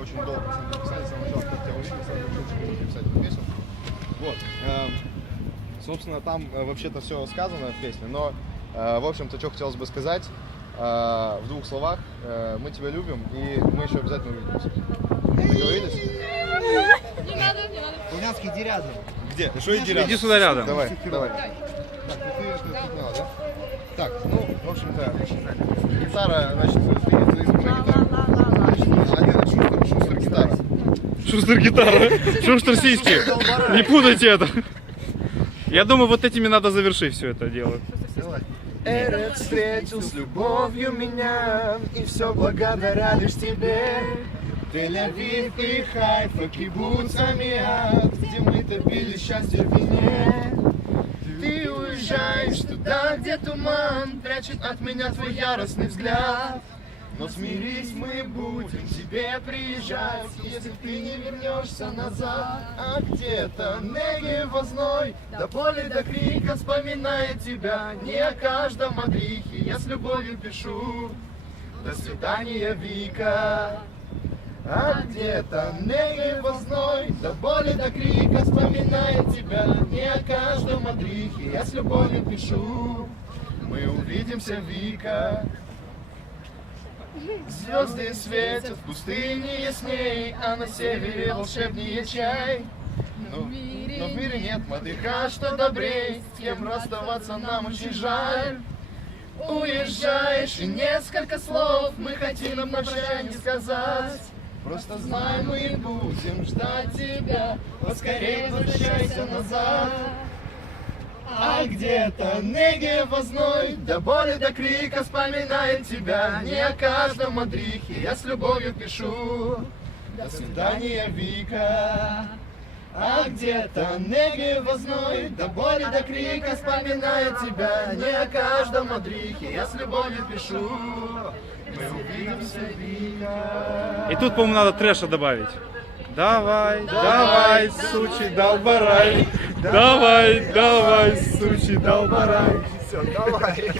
очень долго с ним писали, с самого начала, как тебя увидел, сразу решил, что писать эту песню. Вот. эм, Собственно, там э, вообще-то все сказано в песне, но, э, в общем-то, что хотелось бы сказать, э, в двух словах, э, мы тебя любим, и мы еще обязательно увидимся. Договорились? Не надо, не надо. Луганский, иди рядом. Где? Что иди Иди сюда рядом. Давай, давай. Так, ну ты это сигнал, да? Так, ну, в общем-то, гитара, значит, двигается из гитара. Значит, один шустер, шустер гитара. Шустер гитара. Шустер сиськи. Не путайте это. Я думаю, вот этими надо завершить все это дело. Эрет встретил с любовью меня, и все благодаря лишь тебе. Тель-Авив и Хайфа, кибуц Амиат, где мы топили счастье в вине. Ты уезжаешь туда, где туман прячет от меня твой яростный взгляд. Но смирись, мы будем тебе приезжать, если ты не вернешься назад. А где-то Неги возной, до боли, до крика вспоминает тебя. Не о каждом отрихе я с любовью пишу. До свидания, Вика. А где-то Неги возной, до боли, до крика вспоминает тебя. Не о каждом отрихе я с любовью пишу. Мы увидимся, Вика. Звезды светят в пустыне ясней, а на севере волшебнее чай. Но, но в мире нет мадыха, что добрей, с кем расставаться нам очень жаль. Уезжаешь, и несколько слов мы хотим нам на прощание сказать. Просто знай, мы будем ждать тебя, поскорее возвращайся назад. А где-то Неги возной, до боли, до крика вспоминает тебя. Не о каждом Мадрихе я с любовью пишу. До свидания, Вика. А где-то Неги возной, до боли, до крика вспоминает тебя. Не о каждом Мадрихе я с любовью пишу. Мы увидимся, Вика. И тут, по-моему, надо трэша добавить. Давай, давай, сучи, долбарай. Давай, давай, сучи, долбарай. Все, давай.